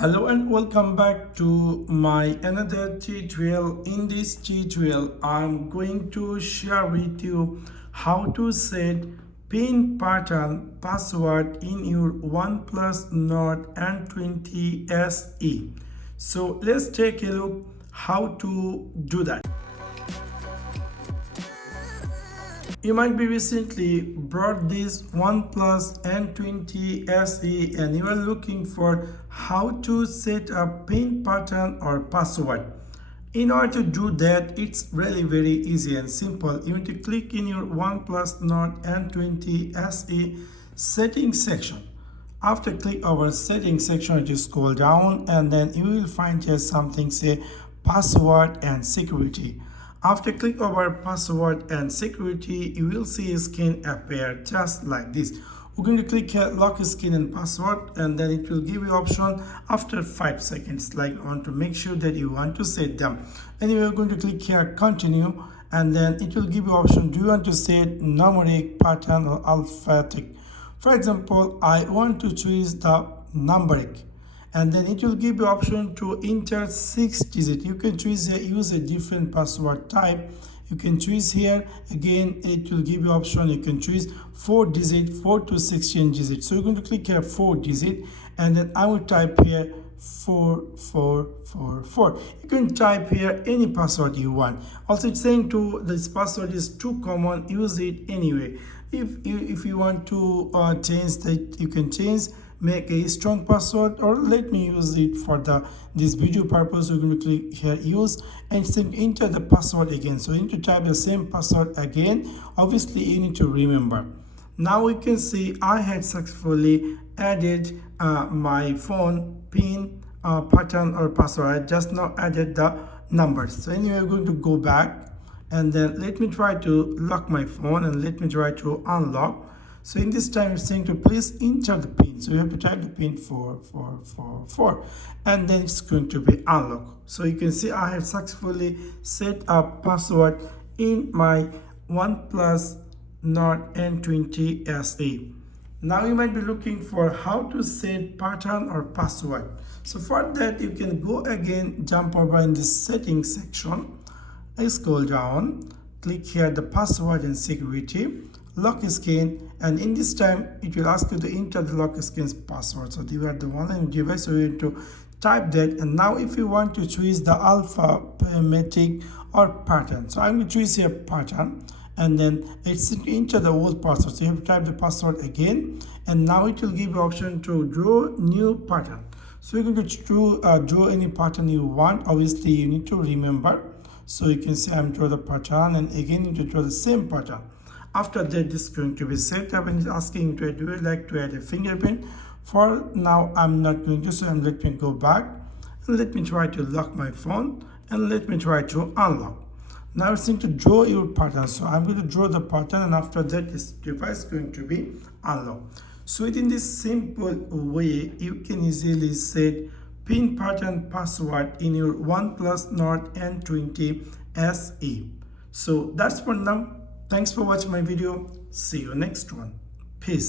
Hello and welcome back to my another tutorial. In this tutorial I'm going to share with you how to set pin pattern password in your OnePlus Nord N20 SE. So let's take a look how to do that. You might be recently bought this OnePlus N20 SE and you are looking for how to set a pin pattern or password. In order to do that, it's really very easy and simple. You need to click in your OnePlus Nord N20 SE settings section. After click over settings section, you scroll down and then you will find here something say password and security. After click over password and security, you will see a screen appear just like this. We're going to click here lock screen and password, and then it will give you option after 5 seconds, like you want to make sure that you want to set them. Anyway, we're going to click here continue, and then it will give you option, do you want to set numeric, pattern or alphabetic. For example, I want to choose the numeric, and then it will give you option to enter 6 digits. You can choose here, use a different password type. You can choose here again, it will give you option, you can choose 4 digit, 4 to 16 digits. So you're going to click here 4 digit, and then I will type here 4444. You can type here any password you want. Also it's saying to this password is too common, use it anyway. If you want to change that, you can change, make a strong password, or let me use it for this video purpose. We're going to click here use and enter the password again. So you need to type the same password again. Obviously you need to remember. Now we can see I had successfully added my phone pin pattern or password. I just now added the numbers. So anyway, we're going to go back and then let me try to lock my phone and let me try to unlock. So in this time it's saying to please enter the pin. So you have to type the pin 4444 and then it's going to be unlocked. So you can see I have successfully set up password in my OnePlus Nord N20 SE. Now you might be looking for how to set pattern or password. So for that you can go again, jump over in the settings section, scroll down, click here the password and security, lock screen, and in this time it will ask you to enter the lock screen's password. So these are the online device, so you need to type that. And now if you want to choose the alphabetic or pattern, so I'm going to choose here pattern, and then it's enter the old password. So you have to type the password again, and now it will give you option to draw new pattern. So you're going to draw any pattern you want. Obviously you need to remember. So you can see I'm draw the pattern, and again you need to draw the same pattern. After that, this is going to be set up and it's asking to do you like to add a fingerprint. For now I'm not going to, so let me go back and let me try to lock my phone and let me try to unlock. Now it's going to draw your pattern, so I'm going to draw the pattern, and after that this device is going to be unlocked. So within this simple way you can easily set pin pattern password in your OnePlus Nord N20 SE. So that's for now. Thanks for watching my video. See you next one. Peace.